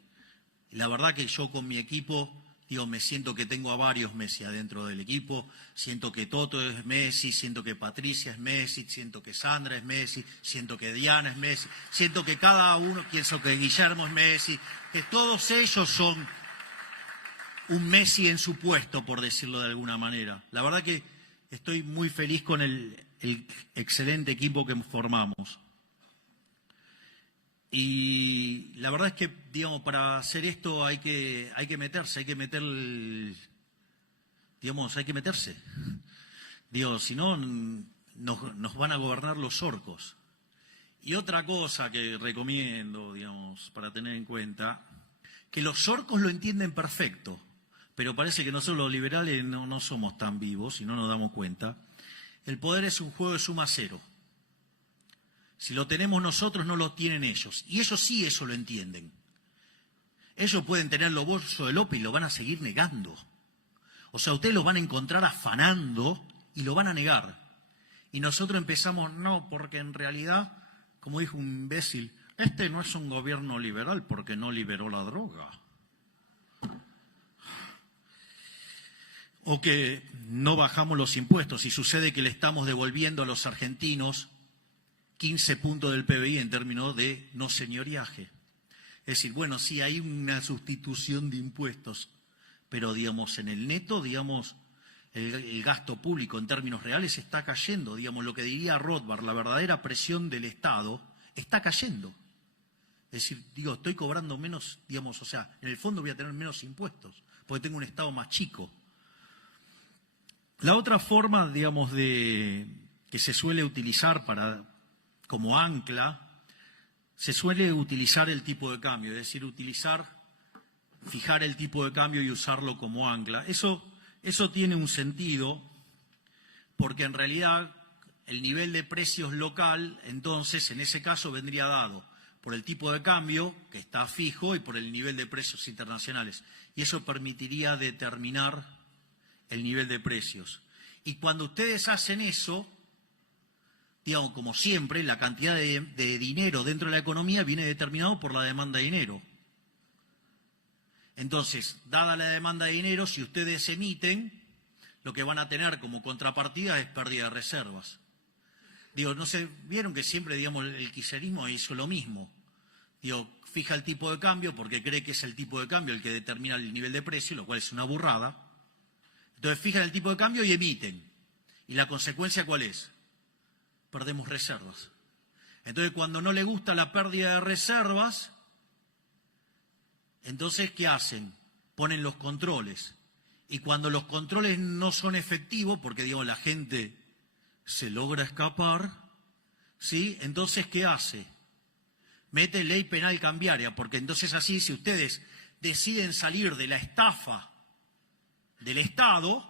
la verdad que yo con mi equipo, digo, me siento que tengo a varios Messi adentro del equipo, siento que Toto es Messi, siento que Patricia es Messi, siento que Sandra es Messi, siento que Diana es Messi, siento que cada uno, pienso que Guillermo es Messi, que todos ellos son un Messi en su puesto, por decirlo de alguna manera. La verdad que estoy muy feliz con el excelente equipo que formamos. Y la verdad es que, digamos, para hacer esto hay que meterse, hay que meterse. Digo, si no, nos van a gobernar los orcos. Y otra cosa que recomiendo, digamos, para tener en cuenta, que los orcos lo entienden perfecto, pero parece que nosotros los liberales no somos tan vivos y no nos damos cuenta. El poder es un juego de suma cero. Si lo tenemos nosotros, no lo tienen ellos. Y ellos sí, eso lo entienden. Ellos pueden tener los bolsos de López y lo van a seguir negando. O sea, ustedes lo van a encontrar afanando y lo van a negar. Y nosotros empezamos, no, porque en realidad, como dijo un imbécil, este no es un gobierno liberal porque no liberó la droga. O que no bajamos los impuestos y sucede que le estamos devolviendo a los argentinos 15 puntos del PBI en términos de no señoriaje. Es decir, bueno, sí hay una sustitución de impuestos, pero digamos en el neto, digamos, el gasto público en términos reales está cayendo. Digamos, lo que diría Rothbard, la verdadera presión del Estado está cayendo. Es decir, digo, estoy cobrando menos, digamos, o sea, en el fondo voy a tener menos impuestos, porque tengo un Estado más chico. La otra forma, digamos, que se suele utilizar como ancla, se suele utilizar el tipo de cambio, es decir, fijar el tipo de cambio y usarlo como ancla. Eso tiene un sentido, porque en realidad el nivel de precios local, entonces, en ese caso vendría dado por el tipo de cambio, que está fijo, y por el nivel de precios internacionales. Y eso permitiría determinar el nivel de precios. Y cuando ustedes hacen eso, digamos, como siempre, la cantidad de dinero dentro de la economía viene determinado por la demanda de dinero. Entonces, dada la demanda de dinero, si ustedes emiten, lo que van a tener como contrapartida es pérdida de reservas. Digo, no sé, vieron que siempre, digamos, el kirchnerismo hizo lo mismo. Digo, fija el tipo de cambio porque cree que es el tipo de cambio el que determina el nivel de precio, lo cual es una burrada. Entonces fijan el tipo de cambio y emiten. ¿Y la consecuencia cuál es? Perdemos reservas. Entonces cuando no le gusta la pérdida de reservas, entonces ¿qué hacen? Ponen los controles. Y cuando los controles no son efectivos, porque digamos la gente se logra escapar, ¿sí? Entonces ¿qué hace? Mete ley penal cambiaria, porque entonces así, si ustedes deciden salir de la estafa del Estado,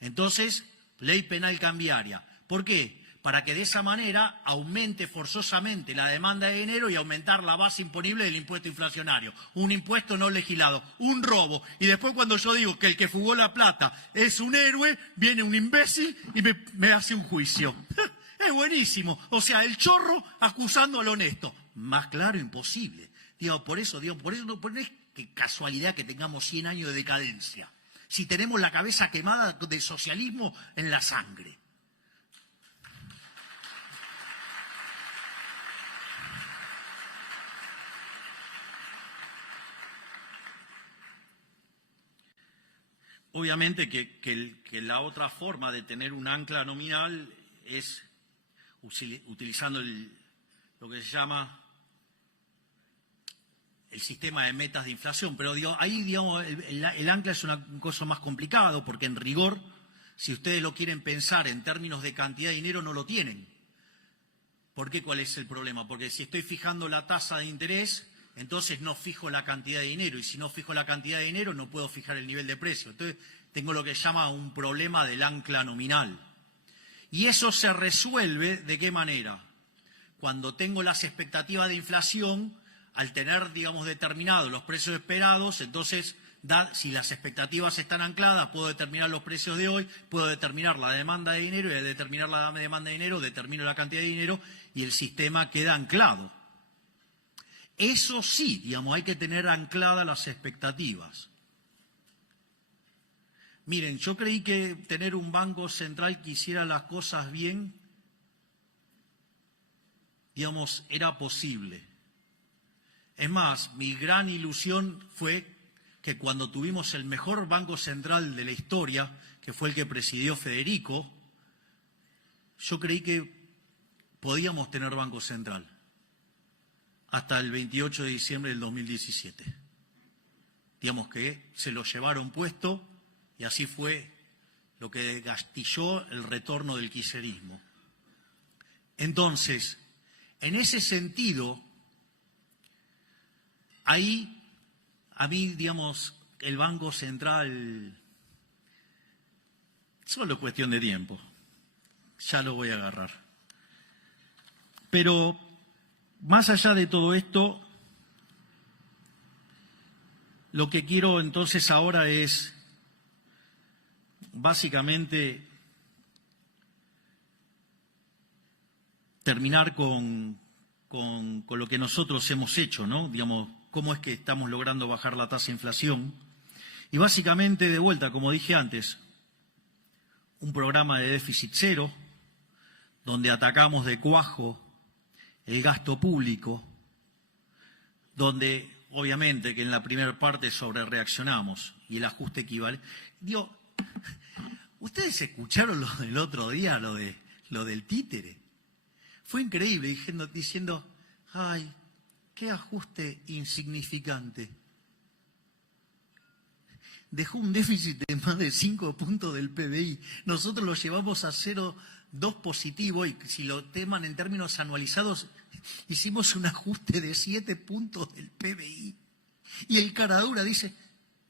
entonces ley penal cambiaria. ¿Por qué? Para que de esa manera aumente forzosamente la demanda de dinero y aumentar la base imponible del impuesto inflacionario. Un impuesto no legislado, un robo. Y después cuando yo digo que el que fugó la plata es un héroe, viene un imbécil y me hace un juicio. Es buenísimo. O sea, el chorro acusando al honesto. Más claro, imposible. Por eso no es que casualidad que tengamos 100 años de decadencia. Si tenemos la cabeza quemada del socialismo en la sangre. Obviamente que la otra forma de tener un ancla nominal es utilizando lo que se llama el sistema de metas de inflación, pero ahí digamos, el ancla es una cosa más complicado porque en rigor, si ustedes lo quieren pensar en términos de cantidad de dinero, no lo tienen. ¿Por qué? ¿Cuál es el problema? Porque si estoy fijando la tasa de interés, entonces no fijo la cantidad de dinero, y si no fijo la cantidad de dinero no puedo fijar el nivel de precio. Entonces tengo lo que se llama un problema del ancla nominal. Y eso se resuelve ¿de qué manera? Cuando tengo las expectativas de inflación, al tener, digamos, determinados los precios esperados, entonces si las expectativas están ancladas, puedo determinar los precios de hoy, puedo determinar la demanda de dinero, y al determinar la demanda de dinero, determino la cantidad de dinero y el sistema queda anclado. Eso sí, digamos, hay que tener ancladas las expectativas. Miren, yo creí que tener un banco central que hiciera las cosas bien, digamos, era posible. Es más, mi gran ilusión fue que cuando tuvimos el mejor banco central de la historia, que fue el que presidió Federico, yo creí que podíamos tener banco central hasta el 28 de diciembre del 2017. Digamos que se lo llevaron puesto y así fue lo que gastilló el retorno del kirchnerismo. Entonces, en ese sentido, ahí a mí, digamos, el Banco Central, solo cuestión de tiempo, ya lo voy a agarrar. Pero más allá de todo esto, lo que quiero entonces ahora es básicamente terminar con lo que nosotros hemos hecho, ¿no? Digamos, cómo es que estamos logrando bajar la tasa de inflación. Y básicamente, de vuelta, como dije antes, un programa de déficit cero, donde atacamos de cuajo el gasto público, donde obviamente que en la primera parte sobrereaccionamos y el ajuste equivalente. Digo, ¿ustedes escucharon lo del otro día, lo del títere? Fue increíble, diciendo, ay, qué ajuste insignificante. Dejó un déficit de más de 5 puntos del PBI. Nosotros lo llevamos a 0,2 positivo y si lo teman en términos anualizados, hicimos un ajuste de 7 puntos del PBI. Y el caradura dice,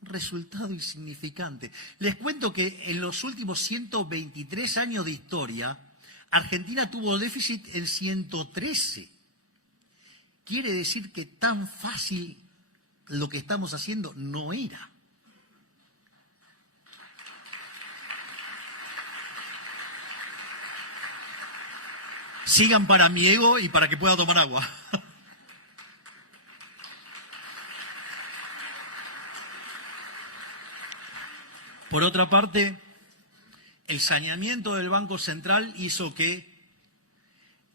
resultado insignificante. Les cuento que en los últimos 123 años de historia, Argentina tuvo déficit en 113. Quiere decir que tan fácil lo que estamos haciendo no era. Sigan para mi ego y para que pueda tomar agua. Por otra parte, el saneamiento del Banco Central hizo que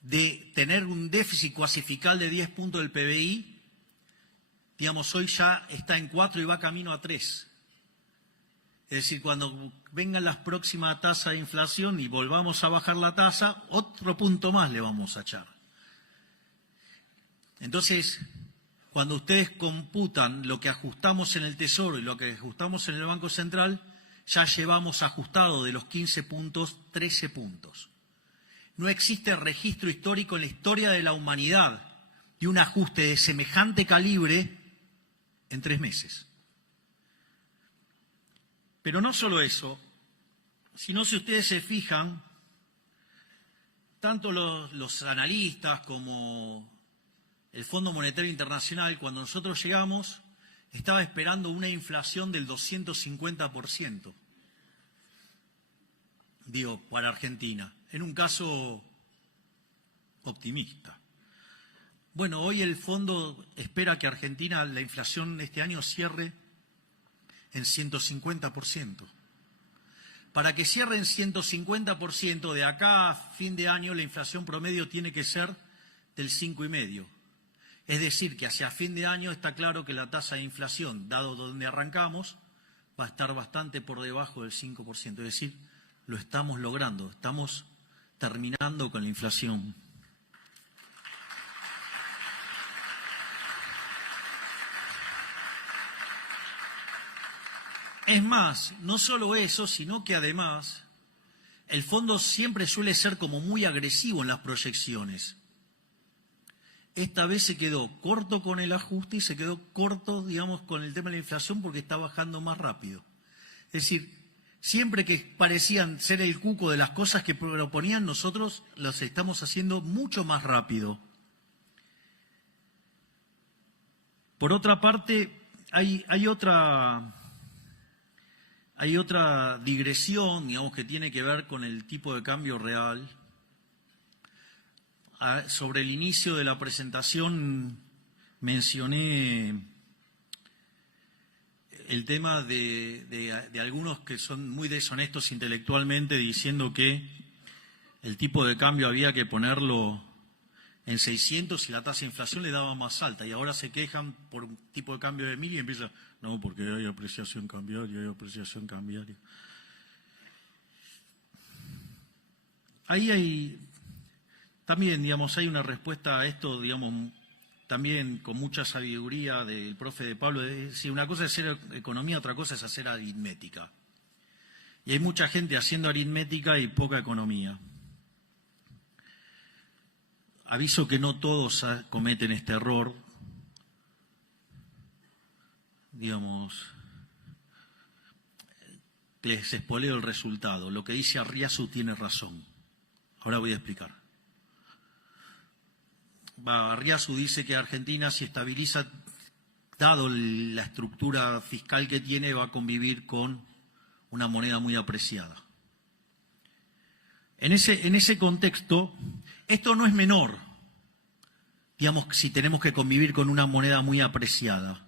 de tener un déficit cuasifical de 10 puntos del PBI, digamos, hoy ya está en 4 y va camino a 3. Es decir, cuando vengan las próximas tasas de inflación y volvamos a bajar la tasa, otro punto más le vamos a echar. Entonces, cuando ustedes computan lo que ajustamos en el Tesoro y lo que ajustamos en el Banco Central, ya llevamos ajustado de los 15 puntos, 13 puntos. No existe registro histórico en la historia de la humanidad de un ajuste de semejante calibre en 3 meses. Pero no solo eso, sino si ustedes se fijan, tanto los analistas como el Fondo Monetario Internacional, cuando nosotros llegamos, estaba esperando una inflación del 250%, digo, para Argentina, en un caso optimista. Bueno, hoy el fondo espera que Argentina, la inflación este año cierre en 150%. Para que cierre en 150%, de acá a fin de año la inflación promedio tiene que ser del 5,5%. Es decir, que hacia fin de año está claro que la tasa de inflación, dado donde arrancamos, va a estar bastante por debajo del 5%. Es decir, lo estamos logrando, estamos terminando con la inflación. Es más, no solo eso, sino que además el fondo siempre suele ser como muy agresivo en las proyecciones. Esta vez se quedó corto con el ajuste y se quedó corto, digamos, con el tema de la inflación porque está bajando más rápido. Es decir, siempre que parecían ser el cuco de las cosas que proponían, nosotros las estamos haciendo mucho más rápido. Por otra parte, hay otra Hay otra digresión, digamos, que tiene que ver con el tipo de cambio real. Sobre el inicio de la presentación mencioné el tema de algunos que son muy deshonestos intelectualmente diciendo que el tipo de cambio había que ponerlo en 600 y la tasa de inflación le daba más alta, y ahora se quejan por un tipo de cambio de 1000 y empiezan, no, porque hay apreciación cambiaria. Ahí hay, también, digamos, hay una respuesta a esto, digamos, también con mucha sabiduría del profe de Pablo, de decir, una cosa es hacer economía, otra cosa es hacer aritmética. Y hay mucha gente haciendo aritmética y poca economía. Aviso que no todos cometen este error, digamos, les espoleo el resultado. Lo que dice Arriazu tiene razón. Ahora voy a explicar. Arriazu dice que Argentina, si estabiliza, dado la estructura fiscal que tiene, va a convivir con una moneda muy apreciada. En ese contexto, esto no es menor, digamos, si tenemos que convivir con una moneda muy apreciada,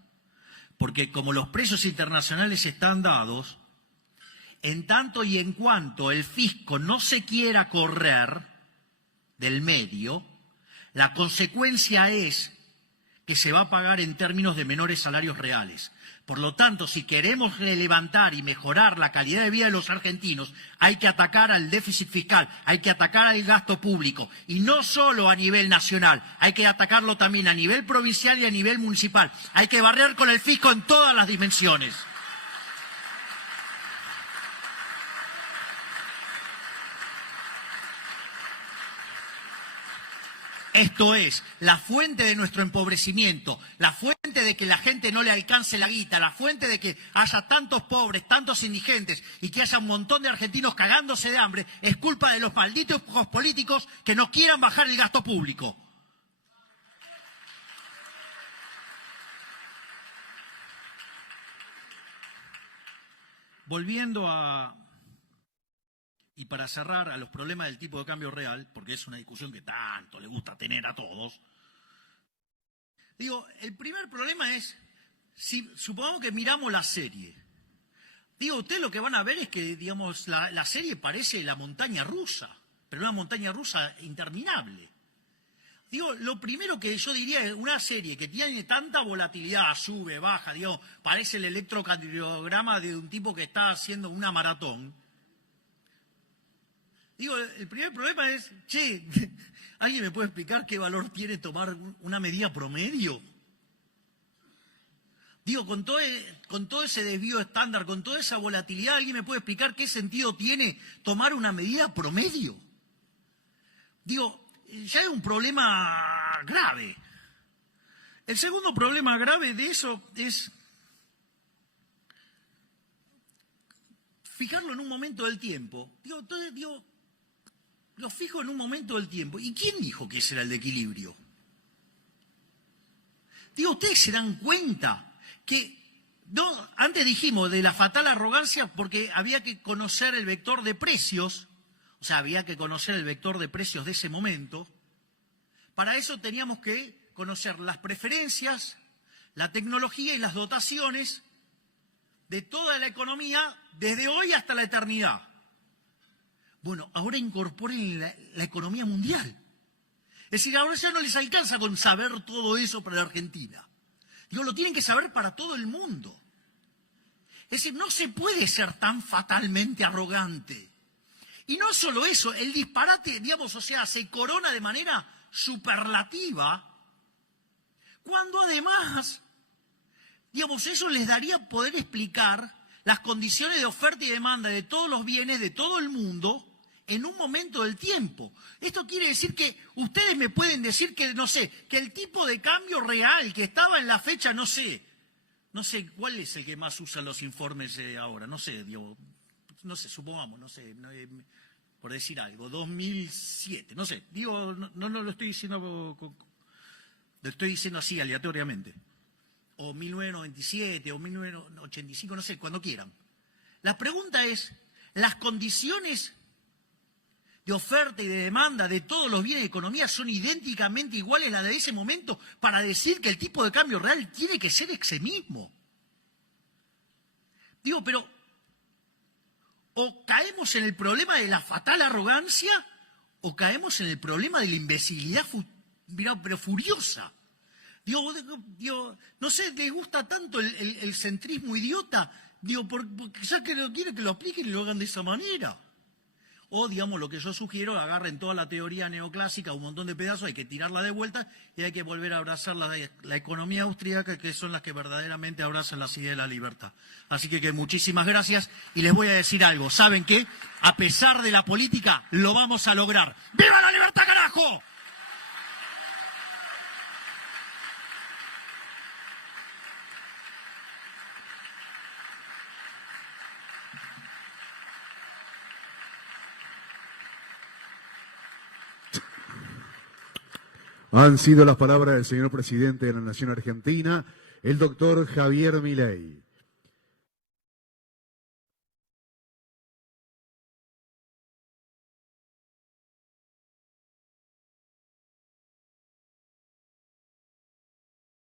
porque como los precios internacionales están dados, en tanto y en cuanto el fisco no se quiera correr del medio, la consecuencia es que se va a pagar en términos de menores salarios reales. Por lo tanto, si queremos levantar y mejorar la calidad de vida de los argentinos, hay que atacar al déficit fiscal, hay que atacar al gasto público. Y no solo a nivel nacional, hay que atacarlo también a nivel provincial y a nivel municipal. Hay que barrer con el fisco en todas las dimensiones. Esto es, la fuente de nuestro empobrecimiento, la fuente de que la gente no le alcance la guita, la fuente de que haya tantos pobres, tantos indigentes y que haya un montón de argentinos cagándose de hambre, es culpa de los malditos políticos que no quieran bajar el gasto público. Volviendo a... Y para cerrar, a los problemas del tipo de cambio real, porque es una discusión que tanto le gusta tener a todos, digo, el primer problema es, si supongamos que miramos la serie, digo, ustedes lo que van a ver es que, digamos, la serie parece la montaña rusa, pero una montaña rusa interminable. Digo, lo primero que yo diría es una serie que tiene tanta volatilidad, sube, baja, digo, parece el electrocardiograma de un tipo que está haciendo una maratón. Digo, el primer problema es, che, ¿alguien me puede explicar qué valor tiene tomar una medida promedio? Digo, con todo ese desvío estándar, con toda esa volatilidad, ¿alguien me puede explicar qué sentido tiene tomar una medida promedio? Digo, ya es un problema grave. El segundo problema grave de eso es fijarlo en un momento del tiempo. Digo, lo fijo en un momento del tiempo. ¿Y quién dijo que ese era el de equilibrio? Digo, ustedes se dan cuenta que, no, antes dijimos de la fatal arrogancia porque había que conocer el vector de precios, o sea, había que conocer el vector de precios de ese momento. Para eso teníamos que conocer las preferencias, la tecnología y las dotaciones de toda la economía desde hoy hasta la eternidad. Bueno, ahora incorporen la economía mundial. Es decir, ahora ya no les alcanza con saber todo eso para la Argentina. Digo, lo tienen que saber para todo el mundo. Es decir, no se puede ser tan fatalmente arrogante. Y no solo eso, el disparate, digamos, o sea, se corona de manera superlativa, cuando además, digamos, eso les daría poder explicar las condiciones de oferta y demanda de todos los bienes de todo el mundo en un momento del tiempo. Esto quiere decir que ustedes me pueden decir que, no sé, que el tipo de cambio real que estaba en la fecha, no sé cuál es el que más usan los informes ahora, no sé, digo, no sé, supongamos, no sé, por decir algo, 2007, no sé, digo, no lo estoy diciendo, lo estoy diciendo así aleatoriamente, o 1997, o 1985, no sé, cuando quieran. La pregunta es, ¿las condiciones de oferta y de demanda de todos los bienes de economía son idénticamente iguales a las de ese momento para decir que el tipo de cambio real tiene que ser ese mismo? Digo, pero o caemos en el problema de la fatal arrogancia o caemos en el problema de la imbecilidad pero furiosa. Digo, no sé, les gusta tanto el centrismo idiota, porque ya que lo quieren que lo apliquen y lo hagan de esa manera. O, digamos, lo que yo sugiero, agarren toda la teoría neoclásica, un montón de pedazos, hay que tirarla de vuelta y hay que volver a abrazar la economía austríaca, que son las que verdaderamente abrazan las ideas de la libertad. Así que muchísimas gracias y les voy a decir algo. ¿Saben qué? A pesar de la política, lo vamos a lograr. ¡Viva la libertad, carajo! Han sido las palabras del señor presidente de la Nación Argentina, el doctor Javier Milei.